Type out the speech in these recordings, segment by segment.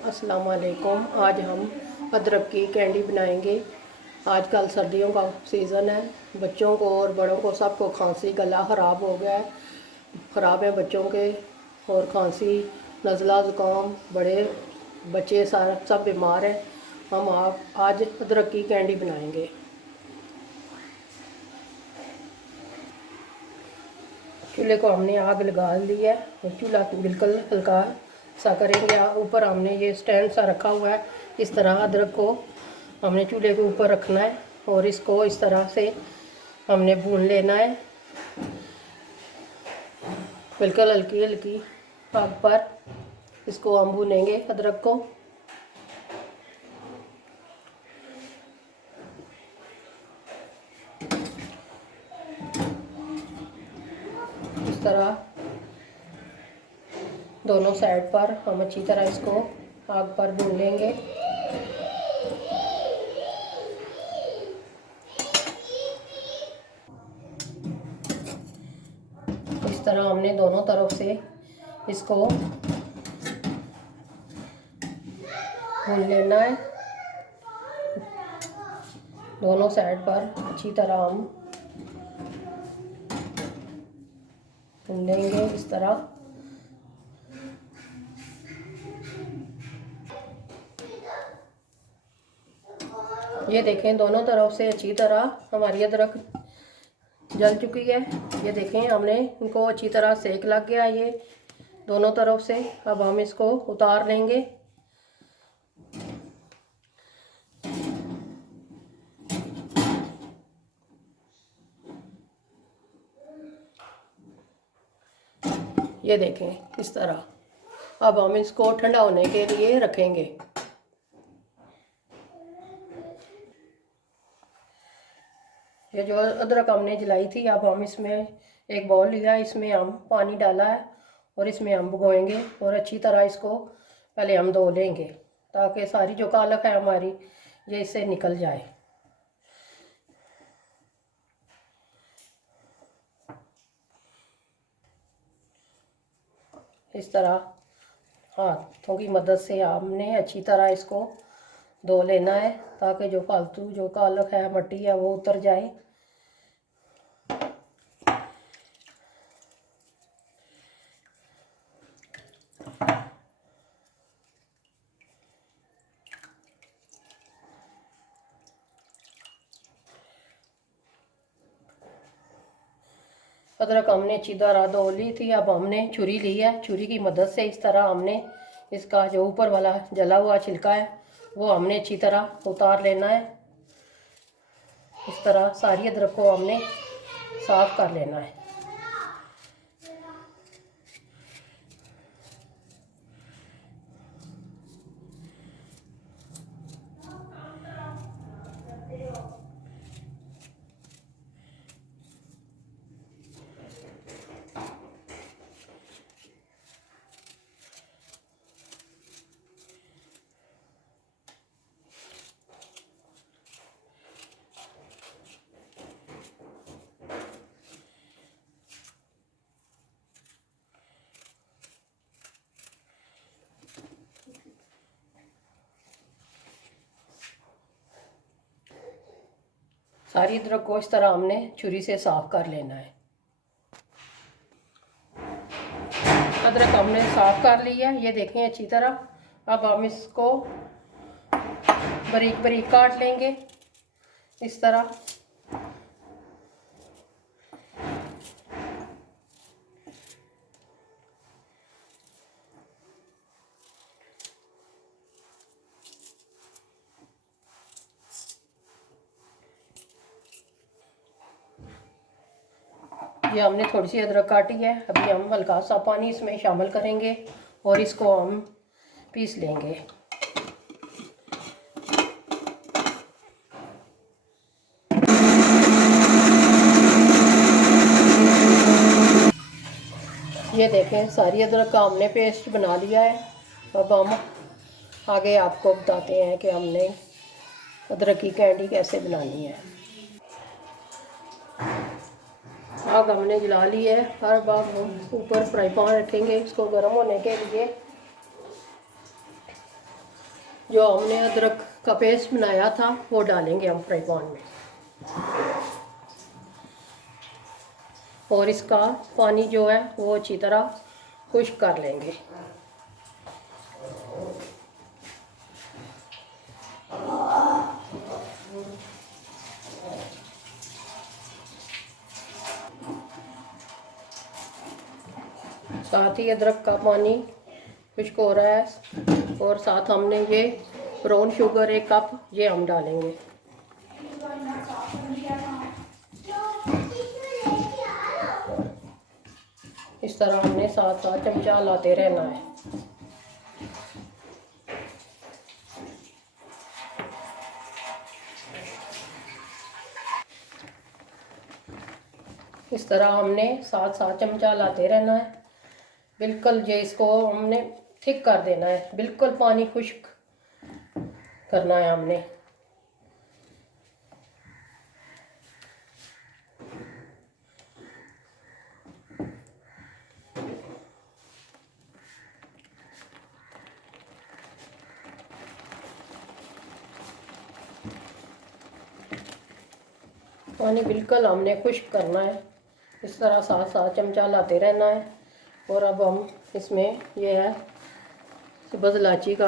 अस्सलाम वालेकुम। आज हम अदरक की कैंडी बनाएंगे। आजकल सर्दियों का सीज़न है, बच्चों को और बड़ों को सबको खांसी, गला ख़राब हो गया है, ख़राब है बच्चों के, और खांसी, नज़ला ज़ुकाम, बड़े बच्चे सारा सब बीमार हैं। हम आज अदरक की कैंडी बनाएंगे। चूल्हे को हमने आग लगा ली है और चूल्हा बिल्कुल हल्का सा करेंगे। ऊपर हमने ये स्टैंड सा रखा हुआ है। इस तरह अदरक को हमने चूल्हे के ऊपर रखना है और इसको इस तरह से हमने भून लेना है, बिल्कुल हल्की हल्की आग पर इसको हम भूनेंगे अदरक को। इस तरह दोनों साइड पर हम अच्छी तरह इसको आग पर भून लेंगे। इस तरह हमने दोनों तरफ से इसको भून लेना है। दोनों साइड पर अच्छी तरह हम भून लेंगे इस तरह। ये देखें, दोनों तरफ से अच्छी तरह हमारी अदरक जल चुकी है। ये देखें, हमने इनको अच्छी तरह सेक लग गया ये दोनों तरफ से। अब हम इसको उतार लेंगे। ये देखें इस तरह। अब हम इसको ठंडा होने के लिए रखेंगे। ये जो अदरक हमने जलाई थी, अब हम इसमें एक बाउल लिया, इसमें हम पानी डाला है और इसमें हम भिगोएंगे और अच्छी तरह इसको पहले हम धो लेंगे ताकि सारी जो कालक है हमारी ये इससे निकल जाए। इस तरह हाथों की मदद से हमने अच्छी तरह इसको धो लेना है ताकि जो फालतू जो कालक है, मट्टी है, वो उतर जाए। अदरक हमने अच्छी तरह धो ली थी। अब हमने छुरी ली है, छुरी की मदद से इस तरह हमने इसका जो ऊपर वाला जला हुआ छिलका है वो हमने अच्छी तरह उतार लेना है। इस तरह सारी अदरक को हमने साफ कर लेना है। सारी अदरक को इस तरह हमने छुरी से साफ कर लेना है। अदरक हमने साफ कर ली है, ये देखें अच्छी तरह। अब हम इसको बारीक बारीक काट लेंगे इस तरह। ये हमने थोड़ी सी अदरक काटी है। अभी हम हल्का सा पानी इसमें शामिल करेंगे और इसको हम पीस लेंगे। ये देखें, सारी अदरक का हमने पेस्ट बना लिया है। अब हम आगे आपको बताते हैं कि हमने अदरक की कैंडी कैसे बनानी है। आग हमने जला ली है। हर बार हम ऊपर फ्राई पैन रखेंगे इसको गर्म होने के लिए। जो हमने अदरक का पेस्ट बनाया था वो डालेंगे हम फ्राई पैन में, और इसका पानी जो है वो अच्छी तरह खुश्क कर लेंगे। साथ ही अदरक का पानी खुश्क हो रहा है, और साथ हमने ये ब्राउन शुगर 1 कप ये हम डालेंगे। इस तरह हमने 7-7 चमचा लाते रहना है। इस तरह हमने 7-7 चमचा लाते रहना है। बिल्कुल ये इसको हमने थिक कर देना है, बिल्कुल पानी खुश्क करना है हमने। पानी बिल्कुल हमने खुश्क करना है। इस तरह 7-7 चमचा लाते रहना है। और अब हम इसमें ये है सब्ज़ इलायची का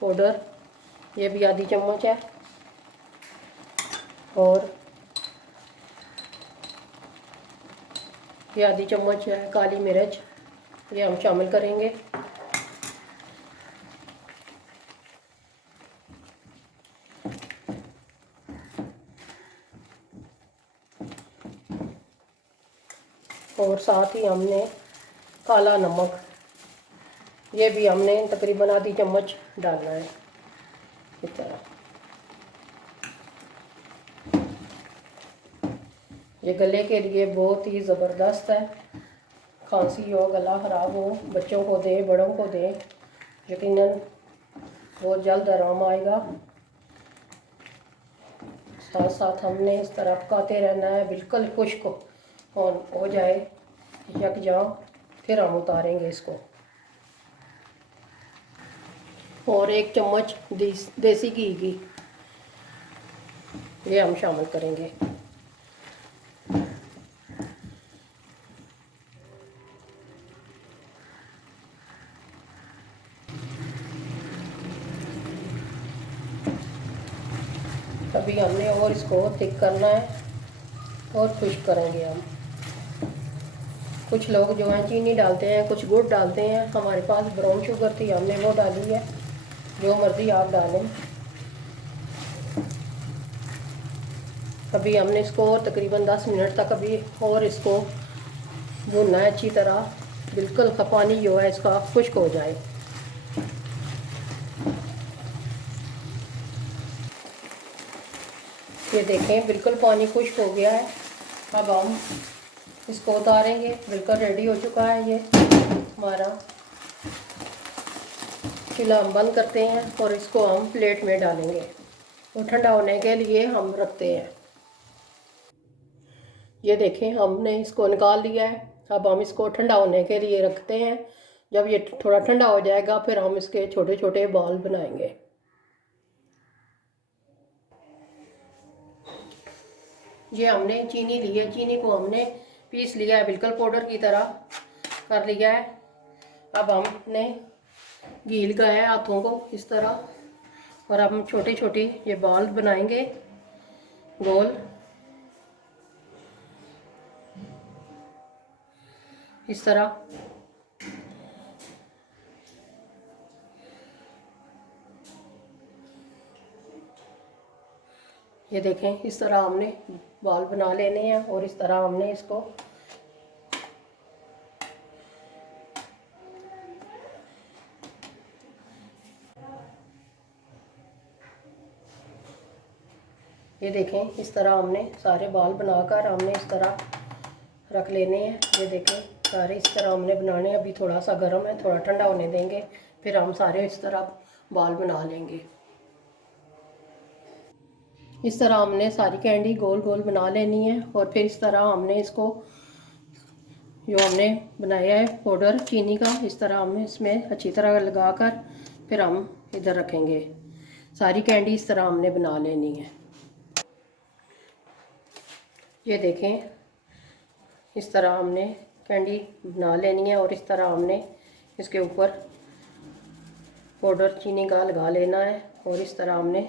पाउडर, ये भी आधी चम्मच है, और ये आधी चम्मच है काली मिर्च, ये हम शामिल करेंगे। और साथ ही हमने काला नमक, ये भी हमने तकरीबन आधी चम्मच डालना है। इस तरह ये गले के लिए बहुत ही ज़बरदस्त है। खांसी हो, गला ख़राब हो, बच्चों को दें, बड़ों को दें, यकीनन बहुत जल्द आराम आएगा। साथ साथ हमने इस तरह पकाते रहना है, बिल्कुल खुश्क हो जाए यकजां, फिर हम उतारेंगे इसको। और 1 चम्मच देसी घी की ये हम शामिल करेंगे। अभी हमने और इसको थिक करना है और खुश्क करेंगे हम। कुछ लोग जो है चीनी डालते हैं, कुछ गुड़ डालते हैं। हमारे पास ब्राउन शुगर थी, हमने वो डाली है, जो मर्ज़ी आप डालें। अभी हमने इसको तकरीबन 10 मिनट तक अभी और इसको भूनना है अच्छी तरह, बिल्कुल पानी जो है इसका खुश्क हो जाए। ये देखें बिल्कुल पानी खुश्क हो गया है। अब हम इसको उतारेंगे, बिल्कुल रेडी हो चुका है ये हमारा। चूल्हा हम बंद करते हैं और इसको हम प्लेट में डालेंगे, तो ठंडा होने के लिए हम रखते हैं। ये देखें हमने इसको निकाल लिया है। अब हम इसको ठंडा होने के लिए रखते हैं। जब ये थोड़ा ठंडा हो जाएगा फिर हम इसके छोटे छोटे बॉल बनाएंगे। ये हमने चीनी ली है, चीनी को हमने पीस लिया है, बिल्कुल पाउडर की तरह कर लिया है। अब हमने घी लगाया है हाथों को इस तरह, और अब हम छोटी छोटी ये बॉल बनाएंगे गोल। इस तरह ये देखें, इस तरह हमने बॉल बना लेने हैं और इस तरह हमने इसको ये देखें, इस तरह हमने सारे बॉल बनाकर हमने इस तरह रख लेने हैं। ये देखें सारे इस तरह हमने बनाने हैं। अभी थोड़ा सा गर्म है, थोड़ा ठंडा होने देंगे, फिर हम सारे इस तरह बॉल बना लेंगे। इस तरह हमने सारी कैंडी गोल गोल बना लेनी है, और फिर इस तरह हमने इसको जो हमने बनाया है पाउडर चीनी का, इस तरह हमने इसमें अच्छी तरह लगाकर फिर हम इधर रखेंगे। सारी कैंडी इस तरह हमने बना लेनी है। ये देखें, इस तरह हमने कैंडी बना लेनी है और इस तरह हमने इसके ऊपर पाउडर चीनी का लगा लेना है और इस तरह हमने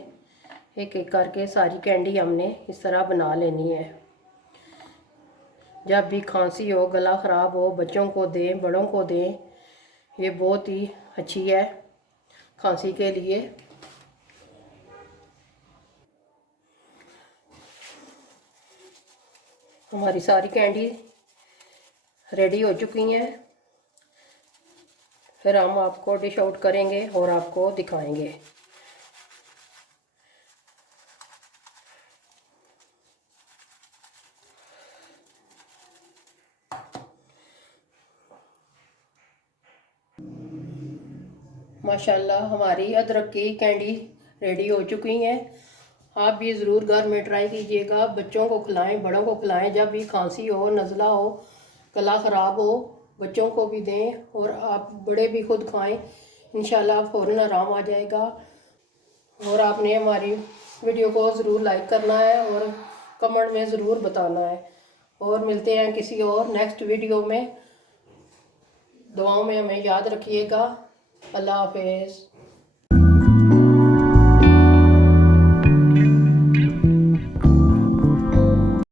एक एक करके सारी कैंडी हमने इस तरह बना लेनी है। जब भी खांसी हो, गला ख़राब हो, बच्चों को दें, बड़ों को दें, ये बहुत ही अच्छी है खांसी के लिए। हमारी सारी कैंडी रेडी हो चुकी हैं। फिर हम आपको डिश आउट करेंगे और आपको दिखाएंगे। माशाल्लाह हमारी अदरक की कैंडी रेडी हो चुकी हैं। आप भी ज़रूर घर में ट्राई कीजिएगा। बच्चों को खिलाएं, बड़ों को खिलाएं। जब भी खांसी हो, नज़ला हो, गला ख़राब हो, बच्चों को भी दें और आप बड़े भी खुद खाएं। इंशाल्लाह फ़ौरन आराम आ जाएगा। और आपने हमारी वीडियो को ज़रूर लाइक करना है और कमेंट में ज़रूर बताना है। और मिलते हैं किसी और नेक्स्ट वीडियो में। दुआओं में हमें याद रखिएगा। अल्लाह हाफ़िज़।